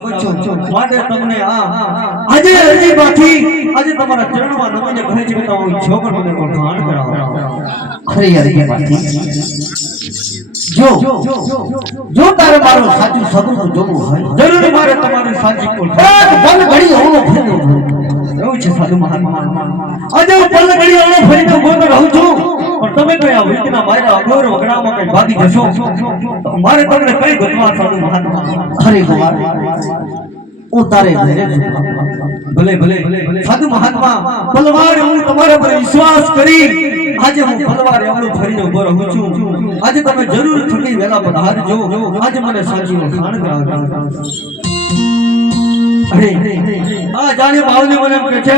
માટે તમને આજે અરજીમાંથી આજે તમારા ચરણમાં નમીને કહે છે કે તમે છોકર મને વખાણ કરાવો. ખરી અરજીમાંથી જો તારે મારો સાચું સબૂત જોવું હોય જરૂર મારે તમારી સાચી ઓળખાણ પલ ઘડી હોવો ફેરવો એવું છે સાધુ મહાત્મા. આજે હું પલ ઘડી ઓળો ફરીને બોલ રહું છું પણ તમે કયા વીકના મારા અઘોર વગડામાં કઈ ભાગી જશો તો મારે તમને કઈ ગતવા સાધુ મહાત્મા. ખરી ગોવાર ઉતારે ભલે ભલે સાધુ મહાત્મા પલવાર હું તમારા પર વિશ્વાસ કરી આજે હું પલવાર એવડું ફરીને ઉભો રહું છું. આજે તમે જરૂર થકી વેલા પધારજો. આજે મને સાચી વખાણ કરાવજો. અરે આ જાણે બાવને મને એમ કહે છે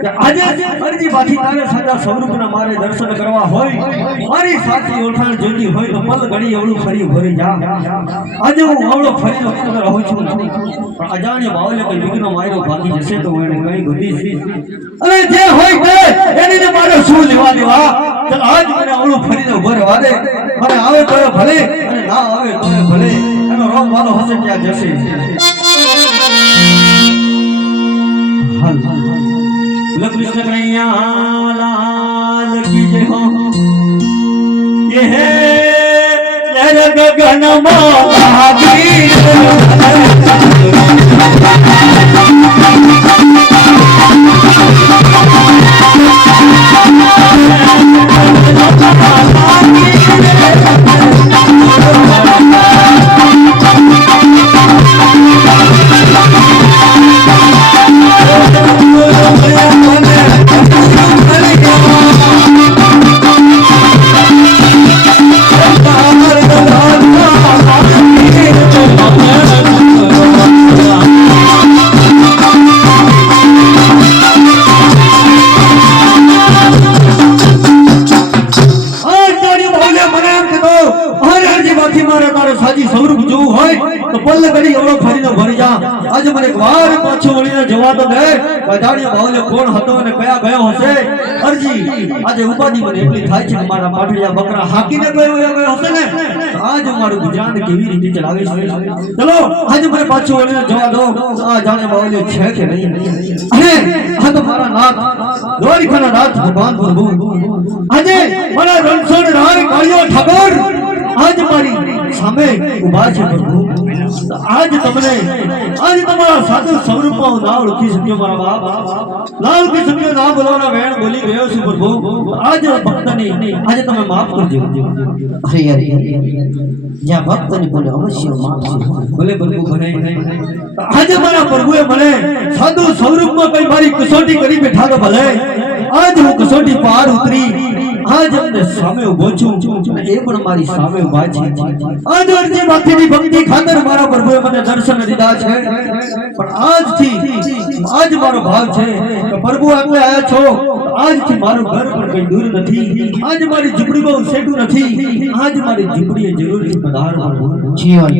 કે આજે અરજી બાકી તારે સાચા સ્વરૂપના મારે દર્શન કરવા હોય, મારી સાચી ઓળખાણ જોઈતી હોય તો પલ ઘડી એવડું ફરી ભરી જા. આજે હું આવડો ફરીને ઉભો રહું છું પણ અજાણ્ય બાવલે કઈ વિઘ્ન માર્યો ભાગી જશે તો એને કઈ ગોતીશ. અરે જે હોય તે એની મારે શું લેવા દેવા. ચાલ આજ મને આવડું ફરીને ઉભો રહેવા દે. મને આવે તો ભલે અને ના આવે તો ભલે. એનો રોગ વાલો હશે ત્યાં જશે. कृष्ण कन्हैया लाल की जय हो. ये है गगन महावीर આજે મને વાર પાછો વળીને જવા તો દે. અજાણ્યો બાવલે કોણ હતો અને કયા ગયો હશે. અરજી આજે ઉપાધિ મને એટલી થાય છે કે મારા પાટડિયા બકરા હાકીને ગયો હશે ને આજ મારું ગુજરાન કેવી રીતે ચલાવીશ. ચલો આજે મને પાછો વળીને જવા દો. આ જાણે બાવલે છે કે નહીં. અને આ તો મારા નાથ દ્વારિકાના નાથ ભગવાન પ્રભુ આજે મારા રણછોડ રાય કાળિયો ઠાકોર આજ મારી સામે ઉભા છે પ્રભુ. આજ તમને આજ તમારા સાધુ સ્વરૂપમાં ના ઓળખી શક્યો મારા બાપ. ના ઓળખી શક્યો, ના બોલવાના વેણ બોલી ગયો છું પ્રભુ. આજ ભક્તની આજે તમે માફ કરજો. અરે જ્યાં ભક્તની બોલે અવશ્ય માફ છે. ભલે પ્રભુ ભલે. આજે મારા પ્રભુએ મને સાધુ સ્વરૂપમાં કઈ મારી કસોટી કરી બેઠા તો ભલે. આજ હું કસોટી પાર ઉતરી આજ અમને સામે ઉભો છું અને એ પણ મારી સામે ઉભા છે. આજ અરજી બાકીની ભક્તિ ખાતર મારા પ્રભુએ મને દર્શન દીધા છે પણ આજ મારો ભાવ છે કે પ્રભુ આપણે આયા છો. આજથી મારું ઘર પણ કઈ દૂર નથી. આજ મારી ઝૂંપડી બહુ સેટું નથી. આજ મારી ઝૂંપડીએ જરૂરથી પધારવાનું. જીવન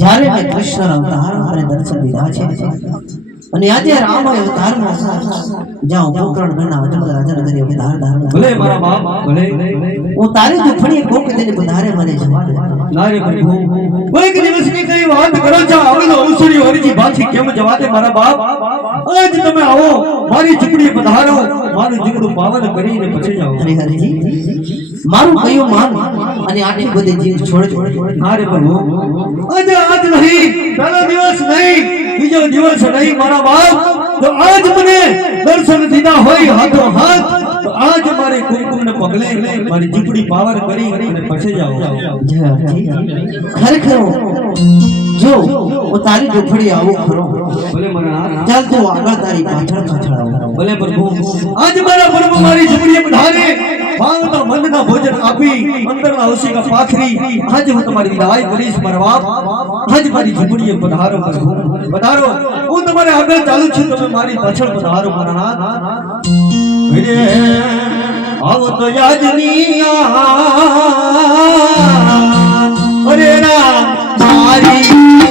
જ્યારે મેં કૃષ્ણ અવતાર મારે દર્શન દીધા છે અને આજે રામ અવતારમાં જાઉં પોકરણ ગણના અજમલ રાજા નગરી અવતાર ધારણ. ભલે મારા બાપ ભલે. હું તારી દુખણી કોક તેને પધારે મને જવા દે. નારે પ્રભુ કોઈક દિવસની કઈ વાત કરો છો. આવેલો અવસરી હરજી બાછી કેમ જવા દે મારા બાપ. આજ તમે આવો મારી ઝૂંપડી પધારો. મારું જીવડું પાવન કરીને પછી જાઓ. અરે હરિજી મારું કયું માન અને આટલી બધી જીવ છોડજો. નારે પ્રભુ આજ નહીં, પહેલો દિવસ નહીં, બીજો દિવસ નહીં મારા બાપ. તો આજ મને દર્શન દીધા હોય હાથો હાથ તો આજ મારે કુમકુમને પગલે મારી ઝૂંપડી પાવર કરી અને પછી જાઓ. ખરેખર જો હું તારી ઝૂંપડી આવું ખરો. ભલે મને ચાલ તું આગળ તારી પાછળ આવો. ભલે પ્રભુ આજ મારા પ્રભુ મારી ઝૂંપડીએ પધારે. માંગતા મનના ભોજન આપી અંદરના ઔષિકા પાથરી આજ હું તમારી વિદાય કરીશ મારા બાપ. આજ મારી ઝૂંપડીએ પધારો પ્રભુ પધારો. હું તમારે આગળ ચાલુ છું, તમે મારી પાછળ પધારો મારા નાથ. આવો તો યાજની અરે રામ મારી